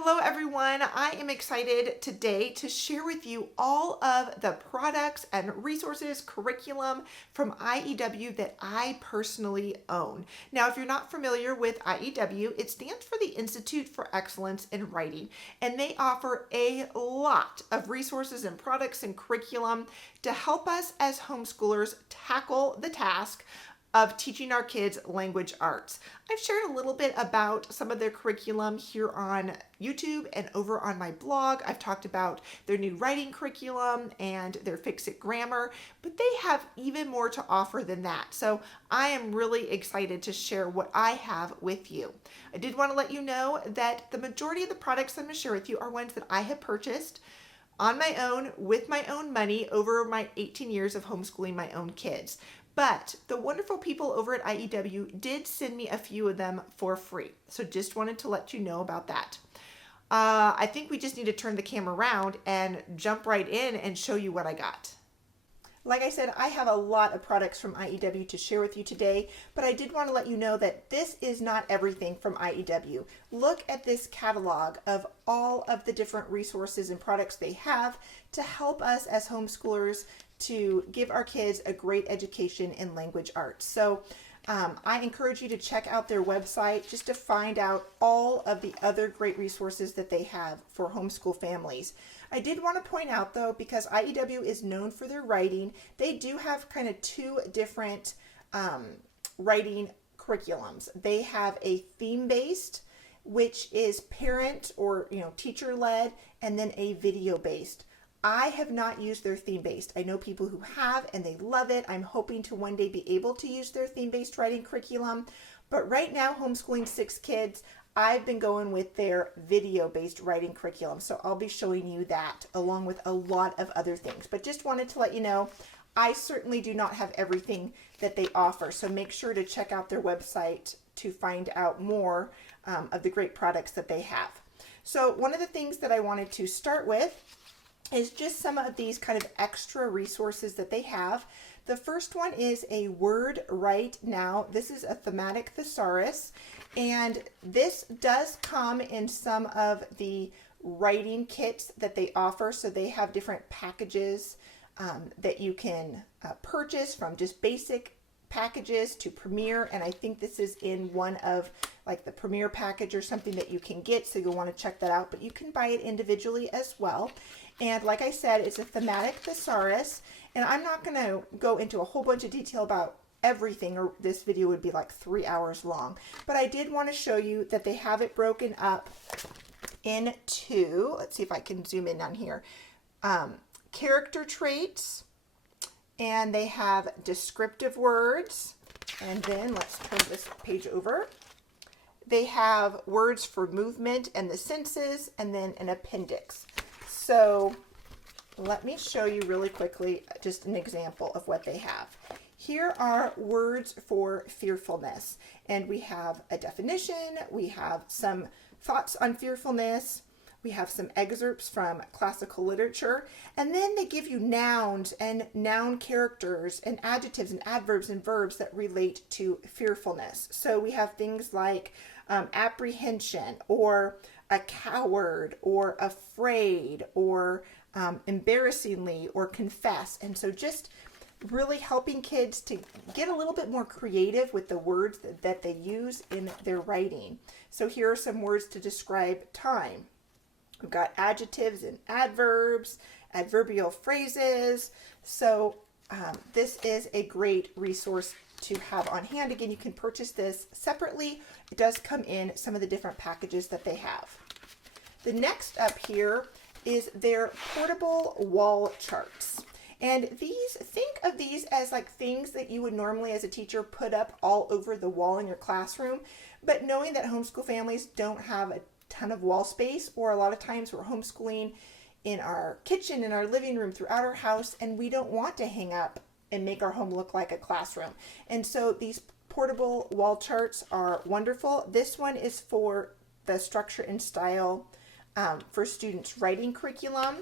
Hello everyone. I am excited today to share with you all of the products and resources, curriculum from IEW that I personally own. Now, if you're not familiar with IEW, it stands for the Institute for Excellence in Writing, and they offer a lot of resources and products and curriculum to help us as homeschoolers tackle the task of teaching our kids language arts. I've shared a little bit about some of their curriculum here on YouTube and over on my blog. I've talked about their new writing curriculum and their Fixit Grammar, but they have even more to offer than that. So I am really excited to share what I have with you. I did want to let you know that the majority of the products I'm going to share with you are ones that I have purchased on my own with my own money over my 18 years of homeschooling my own kids. But the wonderful people over at IEW did send me a few of them for free. So just wanted to let you know about that. I think we just need to turn the camera around and jump right in and show you what I got. Like I said, I have a lot of products from IEW to share with you today, but I did want to let you know that this is not everything from IEW. Look at this catalog of all of the different resources and products they have to help us as homeschoolers to give our kids a great education in language arts. So I encourage you to check out their website just to find out all of the other great resources that they have for homeschool families. I did want to point out though, because IEW is known for their writing, they do have kind of two different writing curriculums. They have a theme-based, which is parent or teacher-led, and then a video-based. I have not used their theme-based. I know people who have and they love it. I'm hoping to one day be able to use their theme-based writing curriculum. But right now, homeschooling 6 kids, I've been going with their video-based writing curriculum. So I'll be showing you that along with a lot of other things. But just wanted to let you know, I certainly do not have everything that they offer. So make sure to check out their website to find out more of the great products that they have. So one of the things that I wanted to start with is just some of these kind of extra resources that they have. The first one is a Word Write Now. This is a thematic thesaurus, and this does come in some of the writing kits that they offer. So they have different packages that you can purchase, from just basic packages to Premier, and I think this is in one of like the Premier package or something that you can get, so you'll want to check that out, but you can buy it individually as well. And like I said, it's a thematic thesaurus, and I'm not going to go into a whole bunch of detail about everything, or this video would be like 3 hours long, but I did want to show you that they have it broken up into, let's see if I can zoom in on here, character traits, and they have descriptive words, and then let's turn this page over. They have words for movement and the senses, and then an appendix. So let me show you really quickly just an example of what they have. Here are words for fearfulness, and we have a definition, we have some thoughts on fearfulness, we have some excerpts from classical literature, and then they give you nouns and noun characters and adjectives and adverbs and verbs that relate to fearfulness. So we have things like apprehension, or a coward, or afraid, or embarrassingly, or confess. And so just really helping kids to get a little bit more creative with the words that they use in their writing. So here are some words to describe time. We've got adjectives and adverbs, adverbial phrases. So this is a great resource to have on hand. Again, you can purchase this separately. It does come in some of the different packages that they have. The next up here is their portable wall charts. And these, think of these as like things that you would normally as a teacher put up all over the wall in your classroom. But knowing that homeschool families don't have a ton of wall space, or a lot of times we're homeschooling in our kitchen, in our living room, throughout our house, and we don't want to hang up and make our home look like a classroom. And so these portable wall charts are wonderful. This one is for the structure and style for students writing curriculum.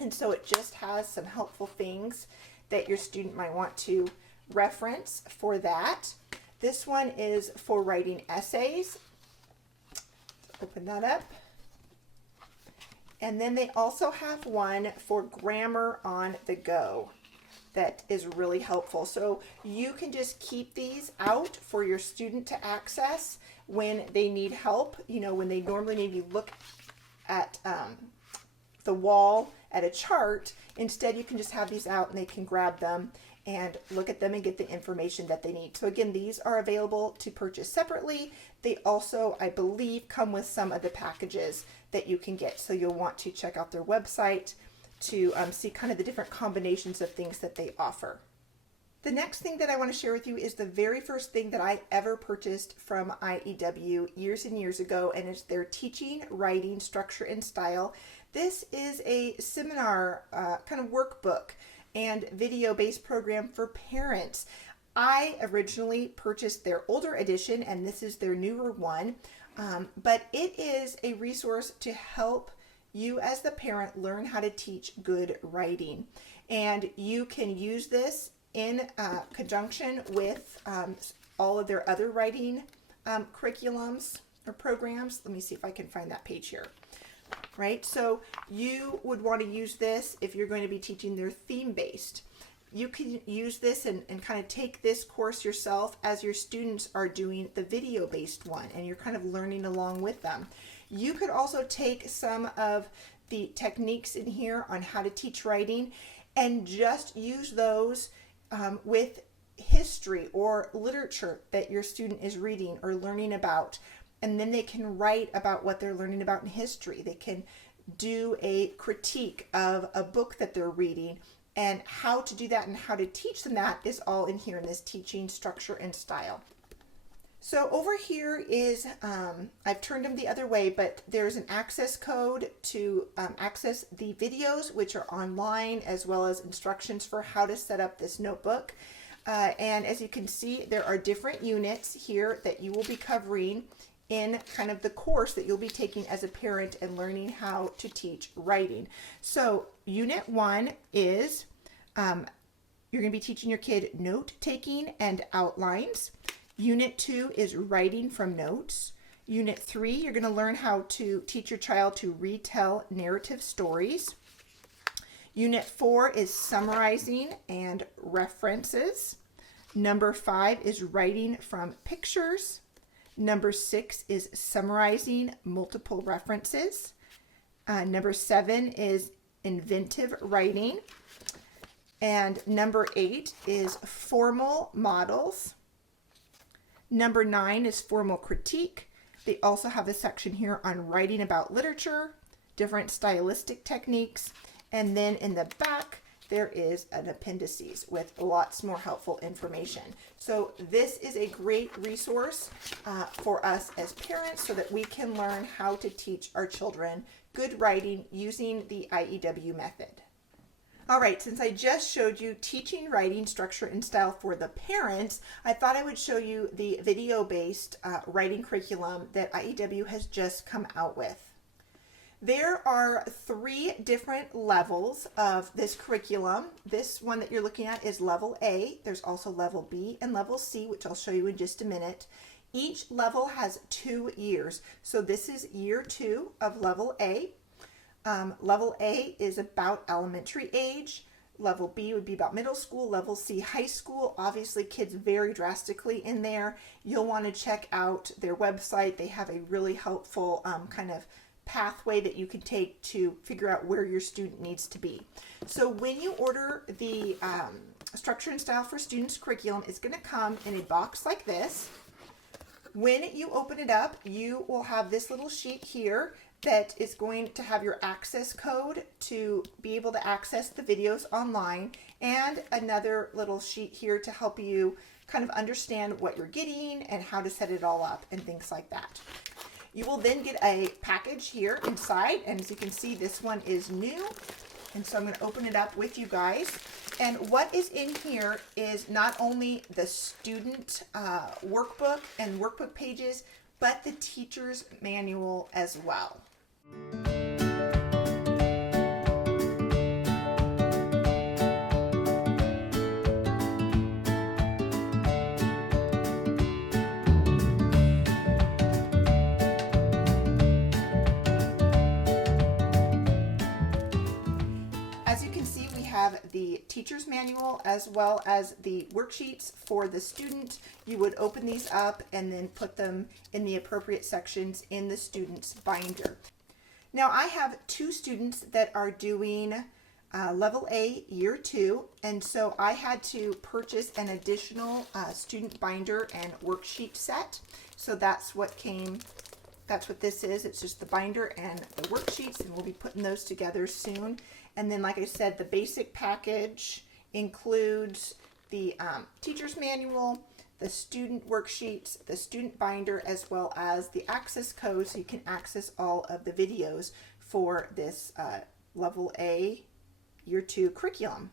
And so it just has some helpful things that your student might want to reference for that. This one is for writing essays. Open that up. And then they also have one for grammar on the go that is really helpful. So you can just keep these out for your student to access when they need help, when they normally maybe look at the wall at a chart. Instead, you can just have these out and they can grab them and look at them and get the information that they need. So again, these are available to purchase separately. They also, I believe, come with some of the packages that you can get. So you'll want to check out their website to see kind of the different combinations of things that they offer. The next thing that I want to share with you is the very first thing that I ever purchased from IEW years and years ago, and it's their Teaching, Writing, Structure, and Style. This is a seminar kind of workbook and video-based program for parents. I originally purchased their older edition, and this is their newer one, but it is a resource to help you as the parent learn how to teach good writing. And you can use this in conjunction with all of their other writing curriculums or programs. Let me see if I can find that page here. Right, so you would want to use this if you're going to be teaching their theme-based. You can use this and kind of take this course yourself as your students are doing the video-based one, and you're kind of learning along with them. You could also take some of the techniques in here on how to teach writing and just use those with history or literature that your student is reading or learning about. And then they can write about what they're learning about in history. They can do a critique of a book that they're reading, and how to do that and how to teach them that is all in here in this Teaching, Structure, and Style. So over here is, I've turned them the other way, but there's an access code to access the videos, which are online, as well as instructions for how to set up this notebook. And as you can see, there are different units here that you will be covering in kind of the course that you'll be taking as a parent and learning how to teach writing. So Unit 1 is, you're going to be teaching your kid note taking and outlines. Unit 2 is writing from notes. Unit 3, you're going to learn how to teach your child to retell narrative stories. Unit 4 is summarizing and references. Number 5 is writing from pictures. Number 6 is summarizing multiple references. Number 7 is inventive writing. And number 8 is formal models. Number 9 is formal critique. They also have a section here on writing about literature, different stylistic techniques. And then in the back, there is an appendices with lots more helpful information. So this is a great resource for us as parents so that we can learn how to teach our children good writing using the IEW method. All right, since I just showed you Teaching, Writing, Structure, and Style for the parents, I thought I would show you the video-based writing curriculum that IEW has just come out with. There are 3 different levels of this curriculum. This one that you're looking at is level A. There's also level B and level C, which I'll show you in just a minute. Each level has 2 years. So this is year 2 of level A. Level A is about elementary age. Level B would be about middle school. Level C, high school. Obviously, kids vary drastically in there. You'll want to check out their website. They have a really helpful kind of pathway that you can take to figure out where your student needs to be. So when you order the Structure and Style for Students curriculum, it's going to come in a box like this. When you open it up, you will have this little sheet here that is going to have your access code to be able to access the videos online, and another little sheet here to help you kind of understand what you're getting and how to set it all up and things like that. You will then get a package here inside, and as you can see, this one is new, and so I'm going to open it up with you guys. And what is in here is not only the student workbook and workbook pages, but the teacher's manual as well. have the teacher's manual as well as the worksheets for the student. You would open these up and then put them in the appropriate sections in the student's binder. Now I have 2 students that are doing Level A Year 2, and so I had to purchase an additional student binder and worksheet set. So that's what this is. It's just the binder and the worksheets, and we'll be putting those together soon. And then, like I said, the basic package includes the teacher's manual, the student worksheets, the student binder, as well as the access code so you can access all of the videos for this Level A Year 2 curriculum.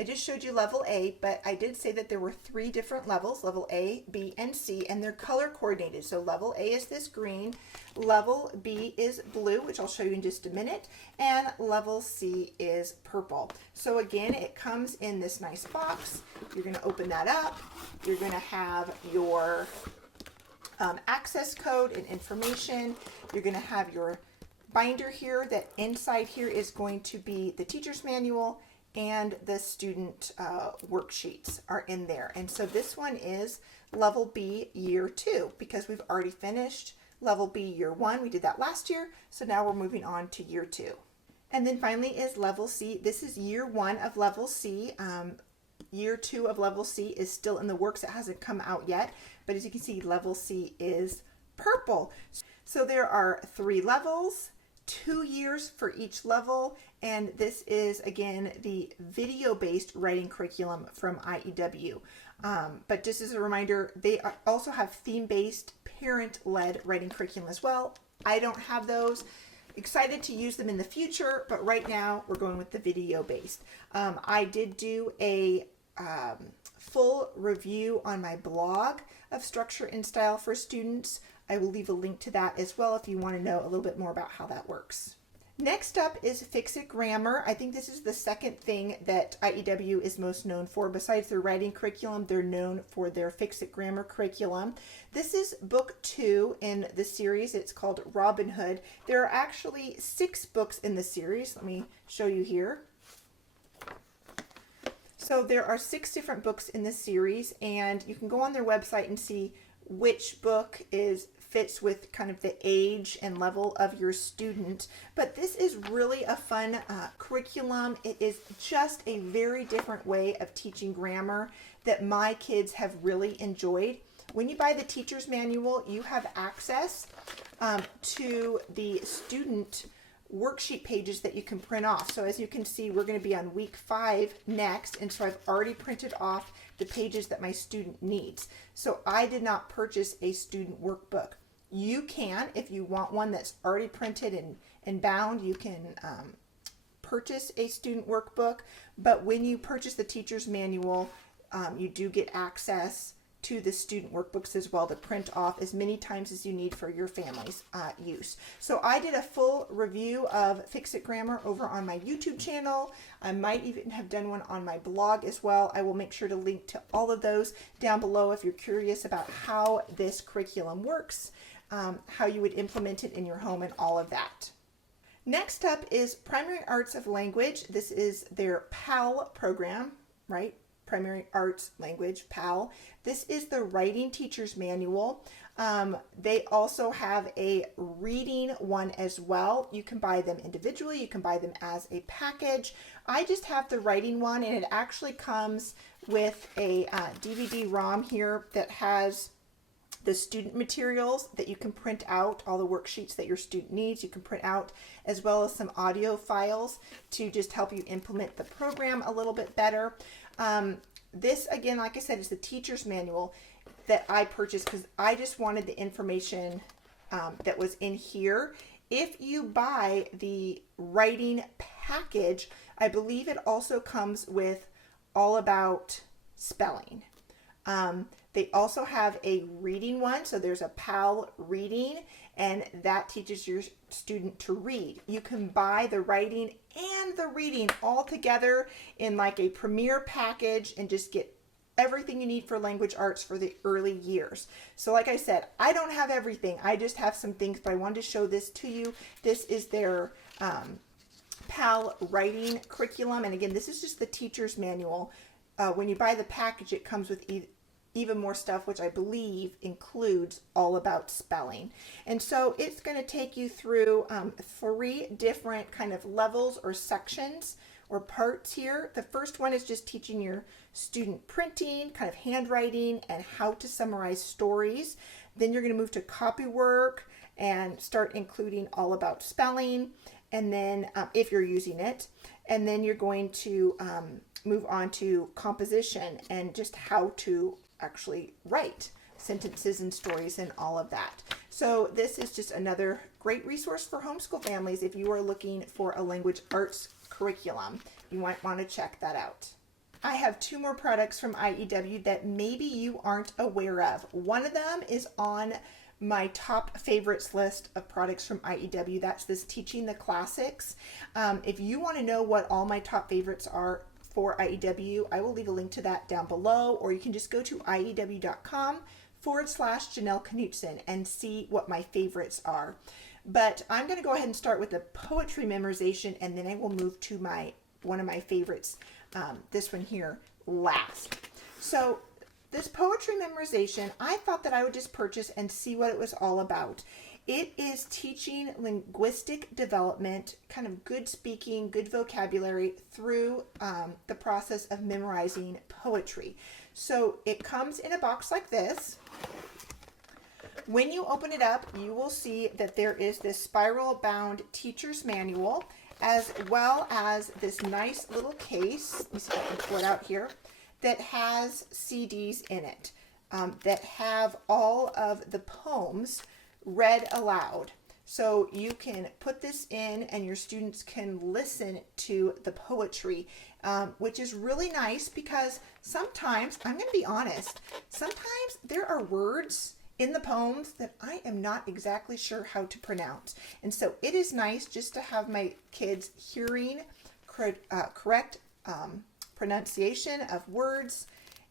I just showed you Level A, but I did say that there were 3 different levels, Level A, B, and C, and they're color coordinated. So Level A is this green, Level B is blue, which I'll show you in just a minute, and Level C is purple. So again, it comes in this nice box. You're going to open that up. You're going to have your access code and information. You're going to have your binder here. That inside here is going to be the teacher's manual, and the student worksheets are in there. And so this one is Level B Year 2 because we've already finished Level B Year 1. We did that last year, so now we're moving on to Year 2. And then finally is Level C. This is Year 1 of Level C. Year 2 of Level C is still in the works. It hasn't come out yet, but as you can see, Level C is purple. So there are 3 levels, 2 years for each level, and this is again the video-based writing curriculum from IEW. But just as a reminder, they also have theme-based parent-led writing curriculum as well. I don't have those. Excited to use them in the future, but right now we're going with the video-based. I did do a full review on my blog of structure and style for students. I will leave a link to that as well if you want to know a little bit more about how that works. Next up is Fixit Grammar. I think this is the second thing that IEW is most known for. Besides their writing curriculum, they're known for their Fixit Grammar curriculum. This is book 2 in the series. It's called Robin Hood. There are actually 6 books in the series. Let me show you here. So there are 6 different books in this series, and you can go on their website and see which book fits with kind of the age and level of your student. But this is really a fun curriculum. It is just a very different way of teaching grammar that my kids have really enjoyed. When you buy the teacher's manual, you have access to the student worksheet pages that you can print off. So as you can see, we're going to be on week 5 next, and so I've already printed off the pages that my student needs. So I did not purchase a student workbook. You can, if you want one that's already printed and bound, you can purchase a student workbook. But when you purchase the teacher's manual, you do get access to the student workbooks as well to print off as many times as you need for your family's use. So I did a full review of Fixit Grammar over on my YouTube channel. I might even have done one on my blog as well. I will make sure to link to all of those down below if you're curious about how this curriculum works, how you would implement it in your home, and all of that. Next up is Primary Arts of Language. This is their PAL program, right? Primary Arts Language, PAL. This is the writing teacher's manual. They also have a reading one as well. You can buy them individually. You can buy them as a package. I just have the writing one, and it actually comes with a DVD-ROM here that has the student materials that you can print out, all the worksheets that your student needs, you can print out, as well as some audio files to just help you implement the program a little bit better. This, again, like I said, is the teacher's manual that I purchased because I just wanted the information that was in here. If you buy the writing package, I believe it also comes with all about spelling. They also have a reading one, so there's a PAL reading, and that teaches your student to read. You can buy the writing and the reading all together in like a premier package and just get everything you need for language arts for the early years. So like I said, I don't have everything. I just have some things, but I wanted to show this to you. This is their PAL writing curriculum. And again, this is just the teacher's manual. When you buy the package, it comes with even more stuff, which I believe includes all about spelling. And so it's going to take you through 3 different kind of levels or sections or parts here. The first one is just teaching your student printing, kind of handwriting, and how to summarize stories. Then you're going to move to copy work and start including all about spelling, and then if you're using it, and then you're going to move on to composition and just how to actually write sentences and stories and all of that. So this is just another great resource for homeschool families if you are looking for a language arts curriculum. You might want to check that out. I have 2 more products from IEW that maybe you aren't aware of. One of them is on my top favorites list of products from IEW. That's this Teaching the Classics. If you want to know what all my top favorites are for IEW, I will leave a link to that down below, or you can just go to IEW.com/Janelle Knutson and see what my favorites are. But I'm going to go ahead and start with the poetry memorization, and then I will move to one of my favorites, this one here, last. So this poetry memorization, I thought that I would just purchase and see what it was all about. It is teaching linguistic development, kind of good speaking, good vocabulary through the process of memorizing poetry. So it comes in a box like this. When you open it up, you will see that there is this spiral bound teacher's manual, as well as this nice little case, let me see if I can pull it out here, that has CDs in it, that have all of the poems read aloud. So you can put this in and your students can listen to the poetry, which is really nice because sometimes, I'm going to be honest, sometimes there are words in the poems that I am not exactly sure how to pronounce. And so it is nice just to have my kids hearing correct pronunciation of words,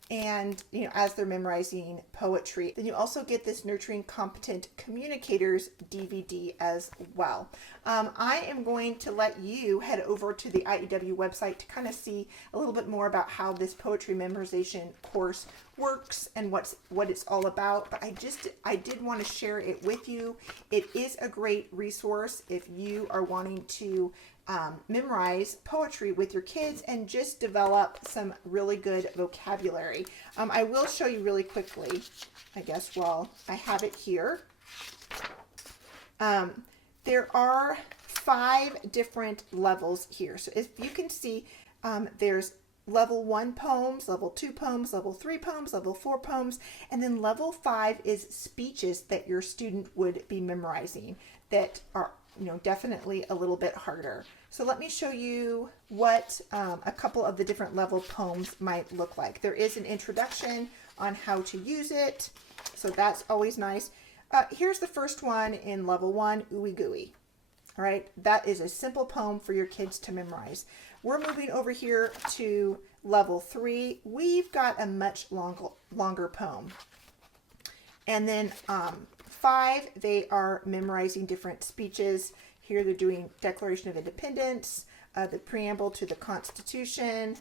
and as they're memorizing poetry. Then you also get this Nurturing Competent Communicators DVD as well. I am going to let you head over to the IEW website to kind of see a little bit more about how this poetry memorization course works and what it's all about. But I did want to share it with you. It is a great resource if you are wanting to memorize poetry with your kids and just develop some really good vocabulary. I will show you really quickly, I guess, while I have it here. There are 5 different levels here. So as you can see, there's level 1 poems, level 2 poems, level 3 poems, level 4 poems, and then level 5 is speeches that your student would be memorizing that are definitely a little bit harder. So let me show you what a couple of the different level poems might look like. There is an introduction on how to use it, so that's always nice. Here's the first one in level 1, Ooey Gooey. All right, that is a simple poem for your kids to memorize. We're moving over here to level 3. We've got a much longer poem. And then 5, they are memorizing different speeches. Here they're doing Declaration of Independence, the preamble to the Constitution.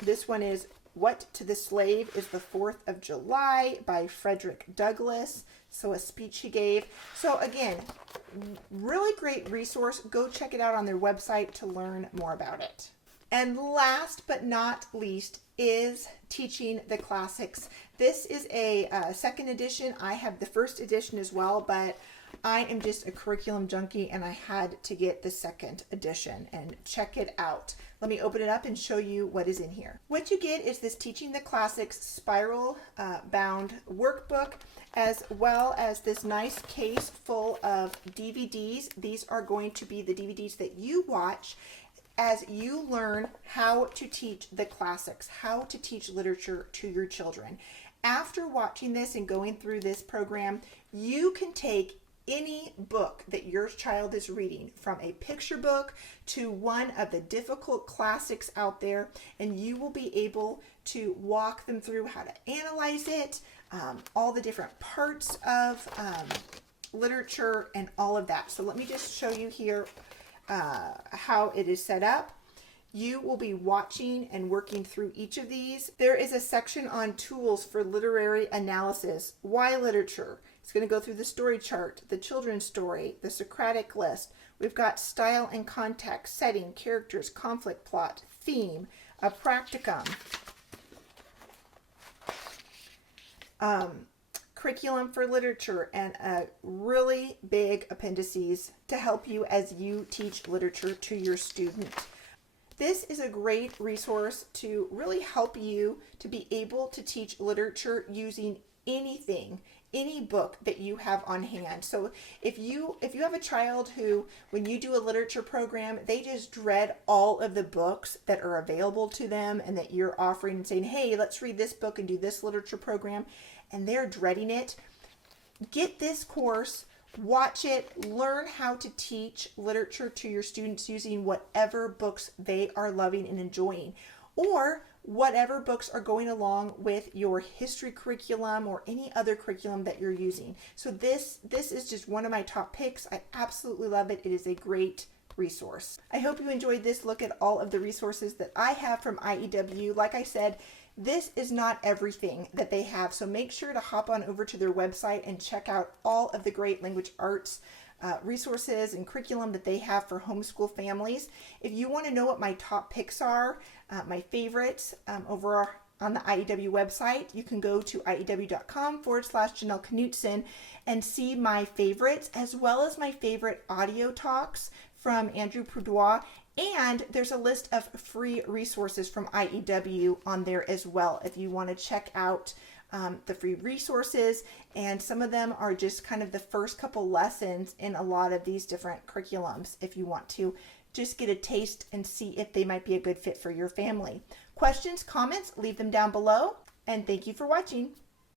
This one is What to the Slave is the 4th of July by Frederick Douglass. So a speech he gave. So again, really great resource. Go check it out on their website to learn more about it. And last but not least is Teaching the Classics. This is a second edition. I have the first edition as well, but I am just a curriculum junkie and I had to get the second edition and check it out. Let me open it up and show you what is in here. What you get is this Teaching the Classics spiral bound workbook, as well as this nice case full of DVDs. These are going to be the DVDs that you watch as you learn how to teach the classics, how to teach literature to your children. After watching this and going through this program, you can take any book that your child is reading, from a picture book to one of the difficult classics out there, and you will be able to walk them through how to analyze it, all the different parts of literature and all of that. So let me just show you here how it is set up. You will be watching and working through each of these. There is a section on tools for literary analysis. Why literature? It's going to go through the story chart, the children's story, the Socratic list. We've got style and context, setting, characters, conflict, plot, theme, a practicum, curriculum for literature, and a really big appendices to help you as you teach literature to your student. This is a great resource to really help you to be able to teach literature using anything, any book that you have on hand. So if you have a child who, when you do a literature program, they just dread all of the books that are available to them and that you're offering and saying, hey, let's read this book and do this literature program, and they're dreading it, get this course. Watch it, learn how to teach literature to your students using whatever books they are loving and enjoying, or whatever books are going along with your history curriculum or any other curriculum that you're using. So this is just one of my top picks. I absolutely love it. It is a great resource. I hope you enjoyed this look at all of the resources that I have from IEW. Like I said, this is not everything that they have, so make sure to hop on over to their website and check out all of the great language arts resources and curriculum that they have for homeschool families. If you want to know what my top picks are, my favorites over on the IEW website, you can go to IEW.com/Janelle Knutson and see my favorites, as well as my favorite audio talks from Andrew Prudois. And there's a list of free resources from IEW on there as well if you want to check out the free resources. And some of them are just kind of the first couple lessons in a lot of these different curriculums if you want to just get a taste and see if they might be a good fit for your family. Questions, comments, leave them down below. And thank you for watching.